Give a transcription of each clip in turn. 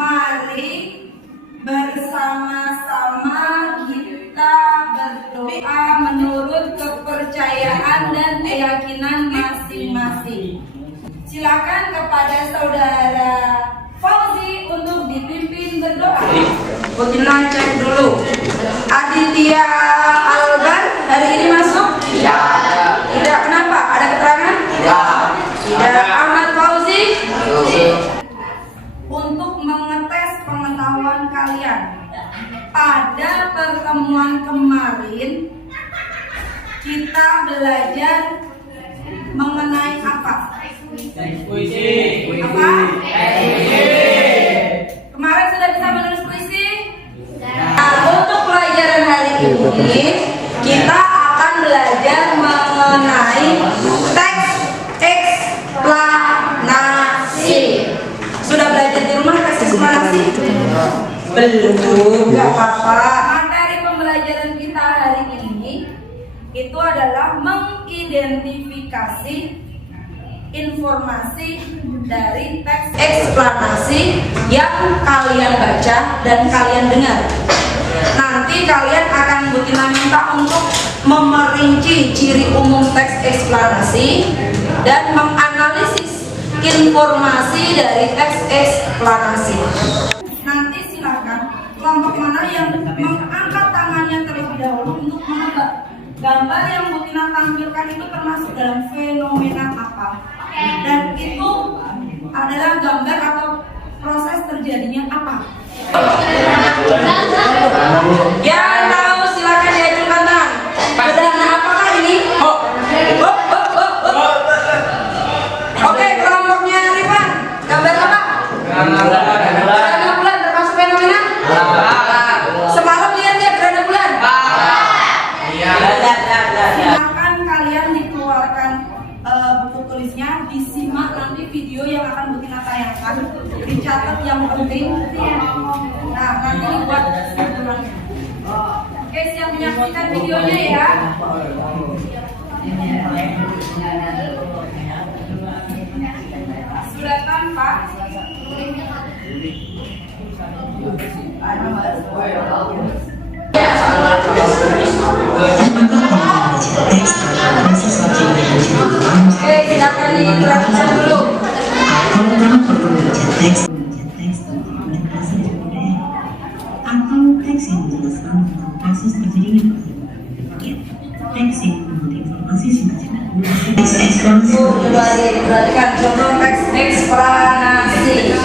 Mari bersama-sama kita berdoa menurut kepercayaan dan keyakinan masing-masing. Silakan kepada saudara Fauzi untuk dipimpin berdoa. Kita cek dulu. Aditya Albar hari ini masuk? Tidak. Kenapa? Ada keterangan? Tidak. Ahmad Fauzi? Untuk mengetes pengetahuan kalian, pada pertemuan kemarin kita belajar mengenai apa? Puisi. Apa? Kemarin sudah bisa menulis puisi? Nah, untuk pelajaran hari ini kita akan belajar mengenai teks eksplanasi. Sudah belajar di rumah teks eksplanasi? Belum, nggak apa-apa. Materi pembelajaran kita hari ini itu adalah mengidentifikasi informasi dari teks eksplanasi yang kalian baca dan kalian dengar. Nanti kalian akan minta untuk memerinci ciri umum teks eksplanasi dan menganalisis informasi dari teks eksplanasi. Nanti silakan kelompok mana yang mengangkat tangannya terlebih dahulu untuk menebak gambar yang Bu Tina tampilkan itu termasuk dalam fenomena apa, dan itu adalah gambar atau proses terjadinya apa. Yang tahu silakan diajukan tangan. Sederhana apakah ini? Oke, kelompoknya Rifan, gambar apa? Gerhana bulan termasuk fenomena? Semalam lihat ya gerhana bulan? Silakan kalian dikeluarkan buku tulisnya, disimak nanti video yang akan Bu Tina tayangkan, dicatat yang penting. Nah, nanti dibuat kesimpulannya. Oke, siap menyaksikan videonya ya. Sudah tampak? Oke, silakan diterangkan dulu. Teks tentang komunikasi dan budaya atau teks yang menjelaskan tentang proses terjadinya perkembangan. Teks yang membuat informasi semacam teks eksplanasi. Coba diperhatikan contoh teks eksplanasi.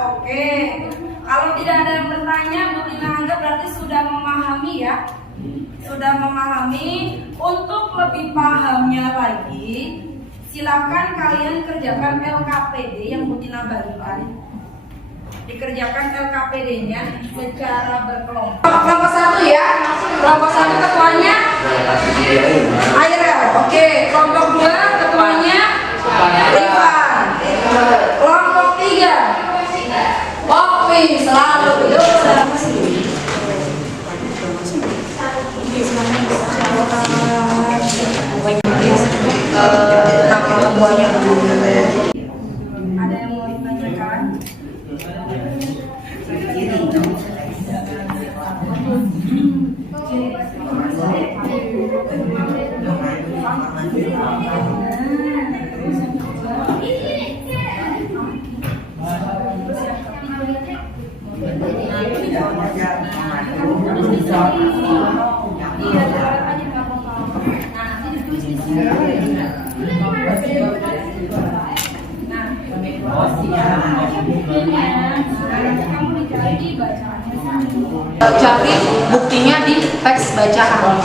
Oke, kalau tidak ada yang bertanya, Bu Tina anggap berarti sudah memahami ya. Sudah memahami. Untuk lebih pahamnya lagi, silakan kalian kerjakan LKPD yang Bu Tina bagikan. Dikerjakan LKPD-nya secara berkelompok. Kelompok 1 ya. Kelompok 1 ketuanya Aira. Oke, kelompok 2 ketuanya Rifan. Kelompok 3 Poppy selalu. Nama buahnya ada yang mau ditanyakan? Cari buktinya di teks bacaan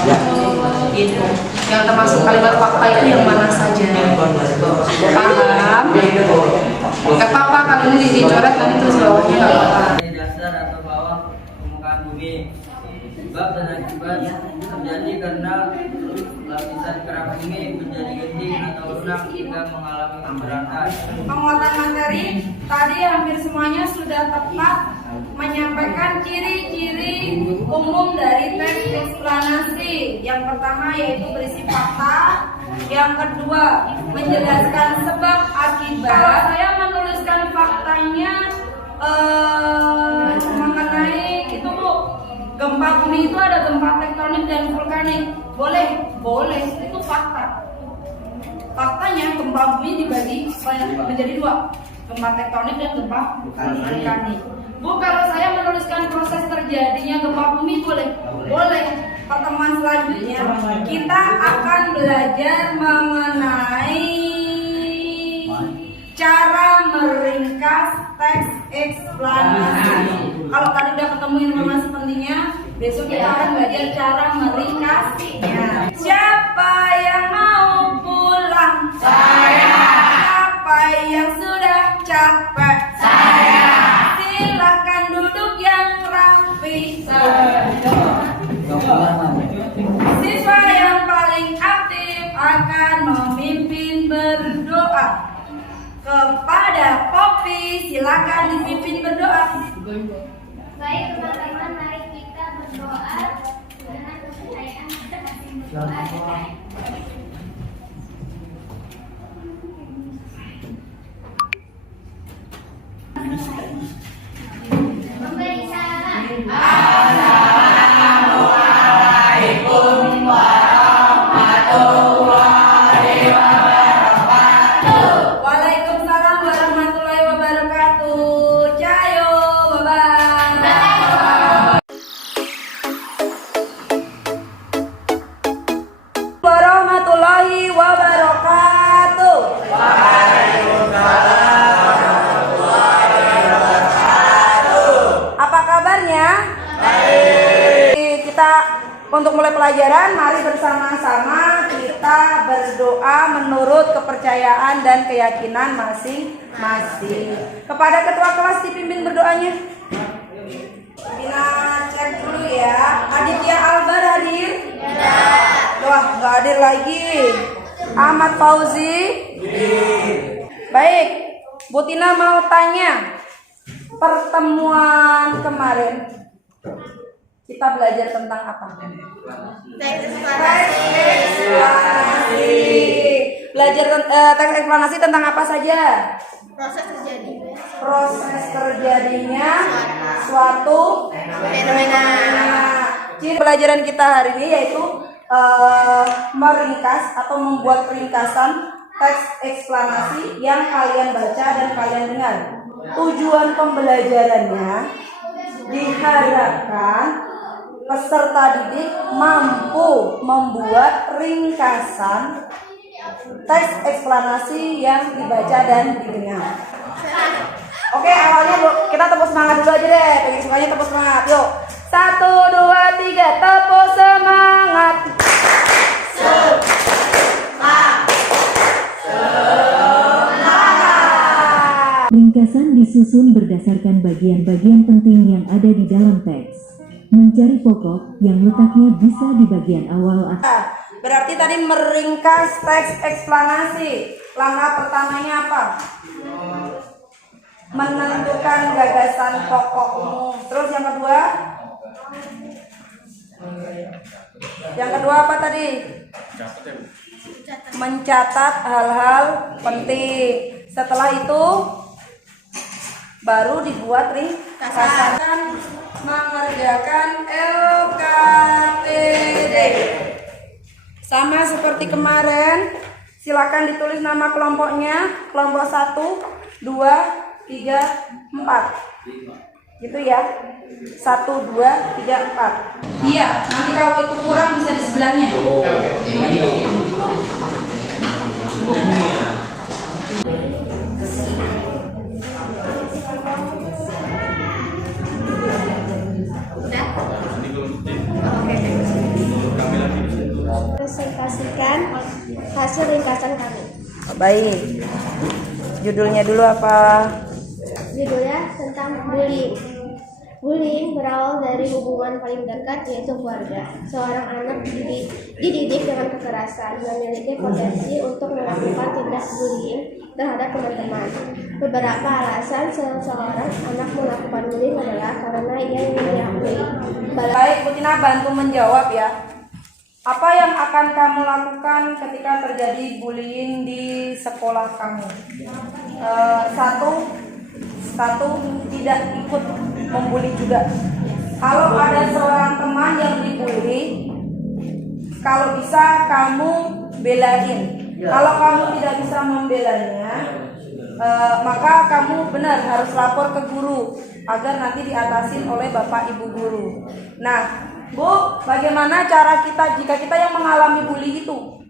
gitu, yang termasuk kalimat fakta itu yang mana saja. Paham? Gak apa-apa kalau ini dicoret nanti terus bawahnya gak apa-apa. Dasar atau bawah permukaan bumi. Sebab dan akibat terjadi karena lapisan kerak bumi menjadi genting atau lunak hingga mengalami pemberatan. Penguatan materi tadi hampir semuanya sudah tepat menyampaikan ciri-ciri umum dari teks eksplanasi. Yang pertama yaitu berisi fakta, yang kedua menjelaskan sebab akibat. Saya menuliskan fakta gempa tektonik dan vulkanik. Boleh, itu fakta. Faktanya gempa bumi dibagi menjadi dua, gempa tektonik dan gempa vulkanik. Bu, kalau saya menuliskan proses terjadinya gempa bumi boleh. Pertemuan selanjutnya kita akan belajar mengenai cara meringkas teks eksplanasi. Kalau tadi udah ketemu informasi pentingnya, besok kita akan belajar cara meringkasnya. Siapa yang mau pulang? Saya. Siapa yang sudah capek? Saya. Silakan duduk yang rapi. Siswa yang paling aktif akan memimpin berdoa. Kepada Poppy, silakan dipimpin berdoa. Baik teman-teman, mari kita berdoa dengan kepercayaan masing-masing berdoa. Memberi salam. Assalamualaikum warahmatullahi wabarakatuh. Waalaikumsalam warahmatullahi wabarakatuh. Cayo, bye-bye. Warahmatullahi wabarakatuh. Apa kabarnya? Baik. Kita untuk mulai pelajaran, mari bersama-sama kita berdoa menurut kepercayaan dan keyakinan masing-masing. Kepada ketua kelas dipimpin berdoanya. Kita cek dulu ya. Aditya Albar hadir? Wah, nggak hadir lagi. Ahmad Fauzi? Baik, Bu Tina mau tanya. Pertemuan kemarin kita belajar tentang apa? Teks eksplanasi. Belajar teks eksplanasi tentang apa saja? Proses terjadinya suatu fenomena. Ciri pelajaran kita hari ini yaitu meringkas atau membuat ringkasan teks eksplanasi yang kalian baca dan kalian dengar. Tujuan pembelajarannya diharapkan peserta didik mampu membuat ringkasan teks eksplanasi yang dibaca dan didengar. Oke, awalnya kita tepuk semangat dulu aja deh. Pengen sukanya tepuk semangat. Yuk, 1, 2, 3, tepuk semangat. Ringkasan disusun berdasarkan bagian-bagian penting yang ada di dalam teks. Mencari pokok yang letaknya bisa di bagian awal atau Berarti tadi meringkas teks eksplanasi. Langkah pertamanya apa? Menentukan gagasan pokokmu. Terus yang kedua? Yang kedua apa tadi? Mencatat hal-hal penting. Setelah itu baru dibuat ringkasan. Mengerjakan LKPD. Sama seperti kemarin, silakan ditulis nama kelompoknya, kelompok 1, 2, 3, 4. Gitu ya. 1, 2, 3, 4. Iya, nanti kalau itu kurang bisa di sebelahnya. Presentasikan hasil ringkasan kami. Baik. Judulnya dulu apa? Judulnya tentang bullying. Bullying berawal dari hubungan paling dekat, yaitu keluarga. Seorang anak dididik dengan kekerasan, memiliki potensi untuk melakukan tindak bullying terhadap teman-teman. Beberapa alasan seseorang anak melakukan bullying adalah karena ia meyakini. Baik, Bu Tina bantu menjawab ya. Apa yang akan kamu lakukan ketika terjadi bullying di sekolah kamu? Satu tidak ikut membuli juga. Kalau ada seorang teman yang dibully, kalau bisa kamu belain. Kalau kamu tidak bisa membelanya, maka kamu benar harus lapor ke guru agar nanti diatasin oleh bapak ibu guru. Nah, Bu, bagaimana cara kita jika kita yang mengalami bully itu?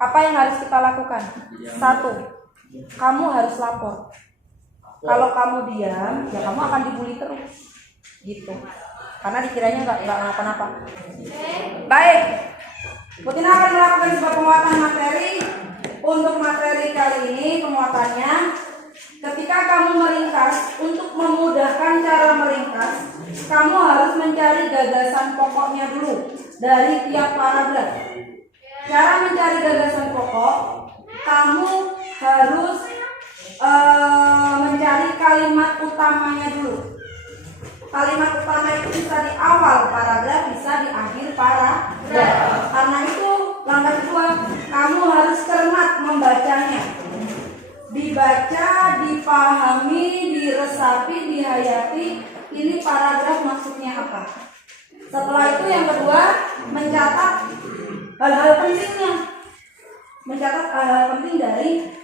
Apa yang harus kita lakukan? 1, kamu harus lapor. Kalau kamu diam, ya kamu akan dibully terus, gitu. Karena dikiranya nggak kenapa-napa. Baik, Putina akan melakukan sebuah penguatan materi. Untuk materi kali ini penguatannya, ketika kamu meringkas, untuk memudahkan cara meringkas, kamu harus mencari gagasan pokoknya dulu dari tiap paragraf. Cara mencari gagasan pokok, kamu harus mencari kalimat utamanya dulu. Kalimat utama itu bisa di awal paragraf, bisa di akhir paragraf. Karena itu langkah kedua, kamu harus cermat membacanya. Dibaca, dipahami, diresapi, dihayati, ini paragraf maksudnya apa. Setelah itu yang kedua, mencatat hal-hal pentingnya. Mencatat hal-hal penting dari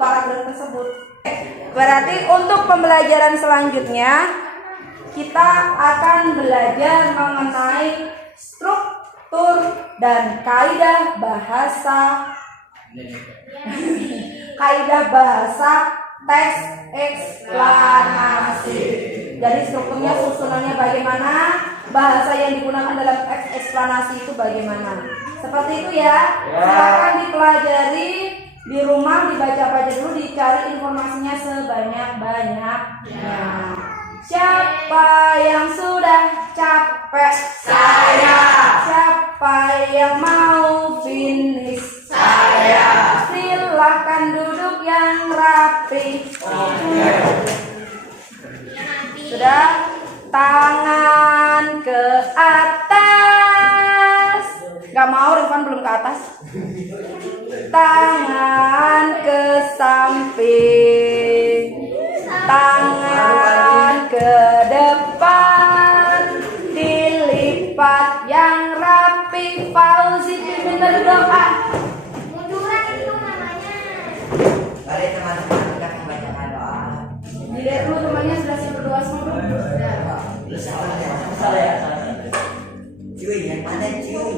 paragraf tersebut. Berarti untuk pembelajaran selanjutnya kita akan belajar mengenai struktur dan kaidah bahasa teks eksplanasi. Jadi strukturnya, susunannya bagaimana, bahasa yang digunakan dalam teks eksplanasi itu bagaimana. Seperti itu ya. Silakan dipelajari di rumah, dibaca-baca dulu, dicari informasinya sebanyak-banyaknya. Siapa yang sudah capek? Saya. Siapa yang mau finish? Saya. Silahkan duduk yang rapi. Sudah, tangan ke atas. Gak mau, Rifan belum ke atas. Tangan ke samping, tangan ke depan, dilipat yang rapi. Fauzi pimpin berdoa. Munduran itu namanya. Mari teman-teman kita membacakan doa. Dilihat dulu temannya sudah siap berdoa semua belum? Salah ya. Cuy, yang mana cuy?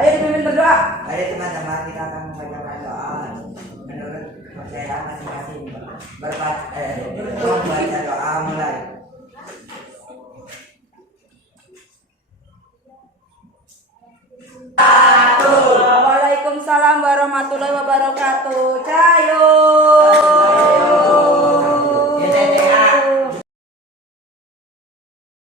Ayo dipimpin berdoa. Mari teman-teman kita akan membacakan doa menurut kepercayaan masing-masing. Membaca doa mulai. Waalaikumsalam warahmatullahi wabarakatuh. Cayo.